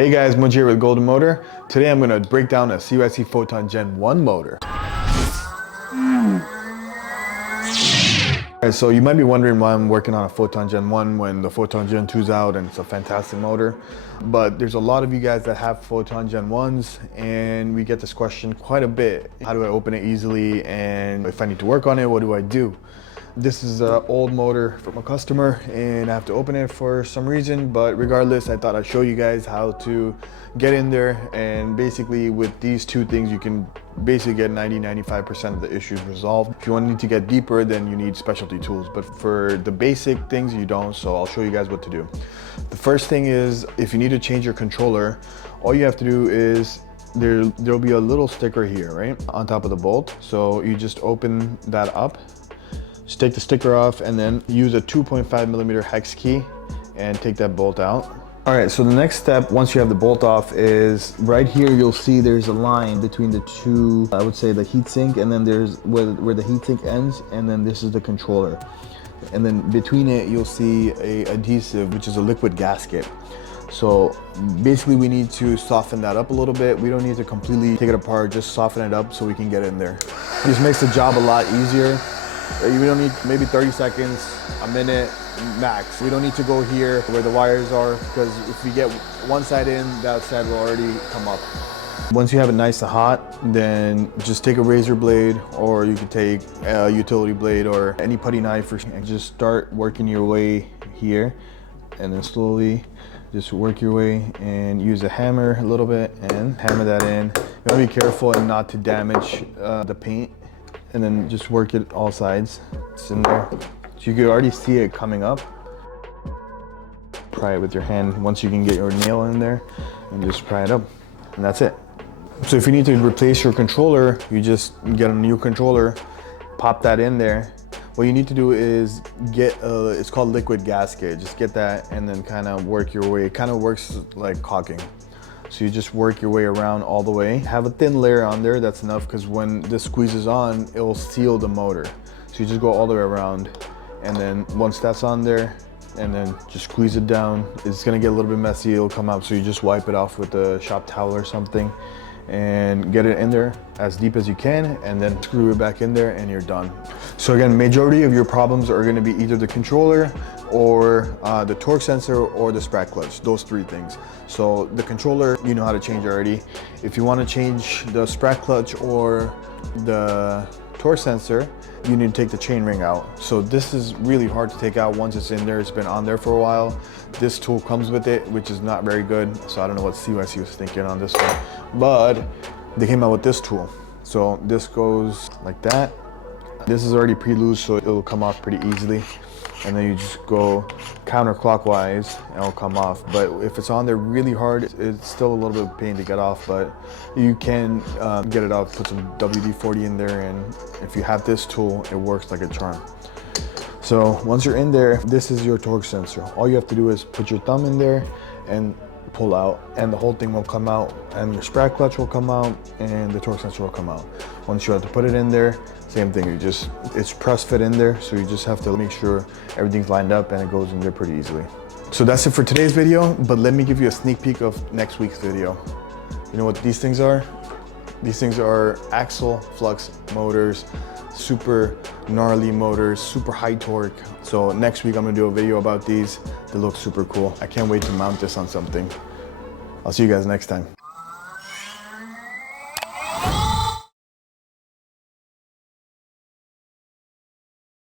Hey guys, Munch here with Golden Motor. Today I'm going to break down a CYC Photon Gen 1 motor. Alright, so you might be wondering why I'm working on a Photon Gen 1 when the Photon Gen 2 is out and it's a fantastic motor. But there's a lot of you guys that have Photon Gen 1s and we get this question quite a bit. How do I open it easily, and if I need to work on it, what do I do? This is an old motor from a customer and I have to open it for some reason, but regardless, I thought I'd show you guys how to get in there, and basically with these two things you can basically get 90-95% of the issues resolved. If you want to get deeper, then you need specialty tools, but for the basic things you don't, so I'll show you guys what to do. The first thing is, if you need to change your controller, all you have to do is there'll be a little sticker here, right, on top of the bolt. So you just open that up, just take the sticker off, and then use a 2.5mm hex key and take that bolt out. All right, so the next step, once you have the bolt off, is right here you'll see there's a line between the two, I would say the heatsink, and then there's where the heatsink ends, and then this is the controller. And then between it you'll see a adhesive, which is a liquid gasket. So basically we need to soften that up a little bit. We don't need to completely take it apart, just soften it up so we can get in there. This makes the job a lot easier. We don't need maybe 30 seconds, a minute max. We don't need to go here where the wires are, because if we get one side in, that side will already come up. Once you have it nice and hot, then just take a razor blade, or you could take a utility blade or any putty knife, and just start working your way here, and then slowly just work your way and use a hammer a little bit and hammer that in. You want to be careful and not to damage the paint, and then just work it all sides. It's in there. So you can already see it coming up. Pry it with your hand once you can get your nail in there, and just pry it up, and that's it. So if you need to replace your controller, you just get a new controller, pop that in there. What you need to do is get it's called liquid gasket. Just get that and then kind of work your way. It kind of works like caulking. So you just work your way around all the way. Have a thin layer on there, that's enough, because when this squeezes on, it will seal the motor. So you just go all the way around, and then once that's on there, and then just squeeze it down. It's gonna get a little bit messy, it'll come out, so you just wipe it off with a shop towel or something and get it in there as deep as you can, and then screw it back in there and you're done. So again, majority of your problems are gonna be either the controller or the torque sensor or the sprocket clutch, those three things. So the controller, you know how to change already. If you want to change the sprocket clutch or the torque sensor, you need to take the chain ring out. So this is really hard to take out once it's in there. It's been on there for a while. This tool comes with it, which is not very good. So I don't know what CYC was thinking on this one, but they came out with this tool. So this goes like that. This is already pre-loose, so it'll come off pretty easily. And then you just go counterclockwise and it'll come off. But if it's on there really hard, it's still a little bit of pain to get off, but you can get it off. Put some WD-40 in there, and if you have this tool, it works like a charm. So once you're in there, this is your torque sensor. All you have to do is put your thumb in there and pull out, and the whole thing will come out, and your sprocket clutch will come out, and the torque sensor will come out. Once you have to put it in there, same thing, it's press fit in there, so you just have to make sure everything's lined up and it goes in there pretty easily. So that's it for today's video, but let me give you a sneak peek of next week's video. You know what these things are? These things are axle flux motors, super gnarly motors, super high torque. So next week I'm gonna do a video about these. They look super cool. I can't wait to mount this on something. I'll see you guys next time.